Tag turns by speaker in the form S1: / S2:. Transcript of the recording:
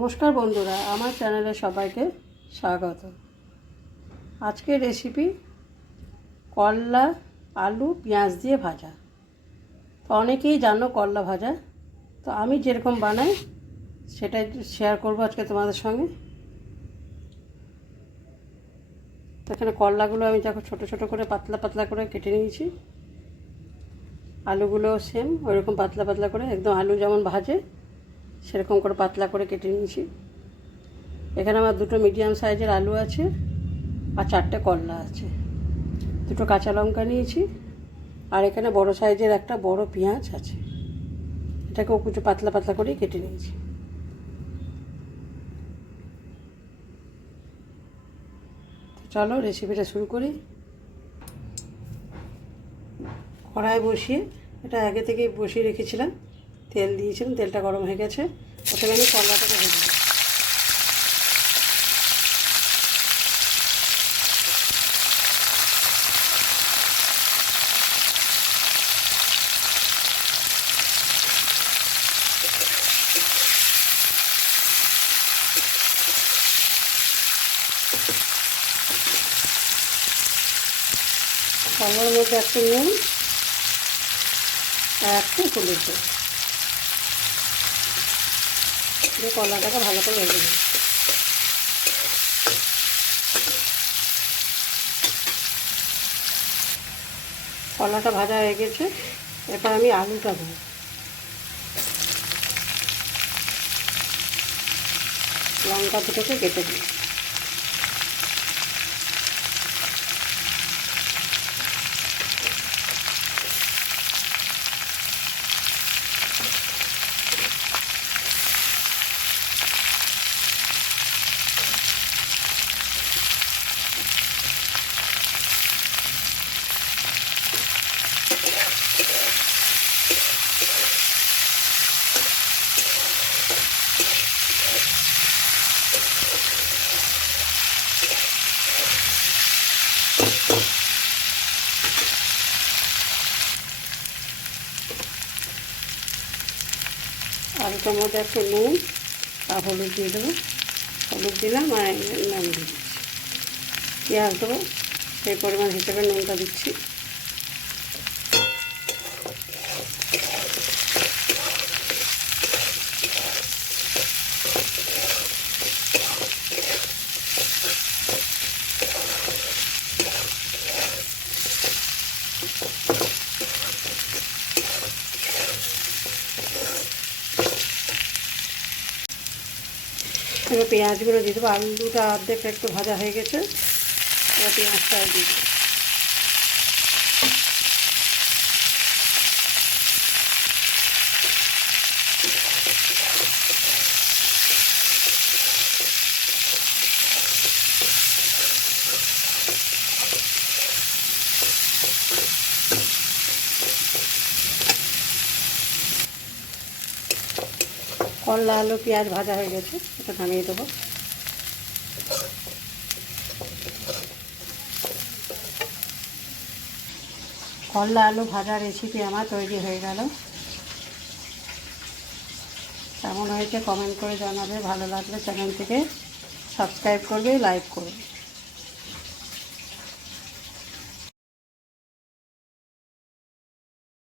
S1: নমস্কার বন্ধুরা, আমার চ্যানেলে সবাইকে স্বাগত। আজকের রেসিপি করলা আলু, পেঁয়াজ দিয়ে ভাজা। তো অনেকেই জানো করলা ভাজা। তো আমি যেরকম বানাই, সেটাই শেয়ার করব আজকে তোমাদের সঙ্গে। তো এখানে করলাগুলো আমি দেখো ছোটো ছোটো করে পাতলা পাতলা করে কেটে নিয়েছি। আলুগুলো সেম ওইরকম পাতলা পাতলা করে, একদম আলু যেমন ভাজে সেরকম করে পাতলা করে কেটে নিয়েছি। এখানে আমার দুটো মিডিয়াম সাইজের আলু আছে আর চারটে করলা আছে। দুটো কাঁচা লঙ্কা নিয়েছি আর এখানে বড় সাইজের একটা বড় পেঁয়াজ আছে। এটাকেও কিছু পাতলা পাতলা করেই কেটে নিয়েছি। চলো রেসিপিটা শুরু করি। কড়াই বসিয়ে, এটা আগে থেকেই বসিয়ে রেখেছিলাম। তেল দিয়েছিলাম, তেলটা গরম হয়ে গেছে প্রথমে আমি করলাটাকে ভেজে নেব। করলার মধ্যে একটু নুন আর একটু হলুদ দেবো দিয়ে কলাটাকে ভালো করে ভেজে দিই কলাটা ভাজা হয়ে গেছে, এরপর আমি আলুটা দেবো। লঙ্কা দুটোকে কেটে দিই। আলুটার চামচ একটু নুন আর হলুদ দিয়ে দেবো। হলুদ দিলাম আর নুন দিয়ে দিচ্ছি। পেঁয়াজ দেবো। সেই পরিমাণ হিসেবে নুনটা দিচ্ছি। এবার পেঁয়াজগুলো দিয়ে দেবো। আলুটা অর্ধেক একটু ভাজা হয়ে গেছে। এবার পেঁয়াজটা দিয়ে দেবো। করলা আলু, পেঁয়াজ ভাজা হয়ে গেছে, এটা নামিয়ে দেবো। করলা আলু ভাজা রেসিপি আমার তৈরি হয়ে গেল। কেমন হয়েছে কমেন্ট করে জানাবে, ভালো লাগলে চ্যানেলটিকে সাবস্ক্রাইব করবে লাইক করবে।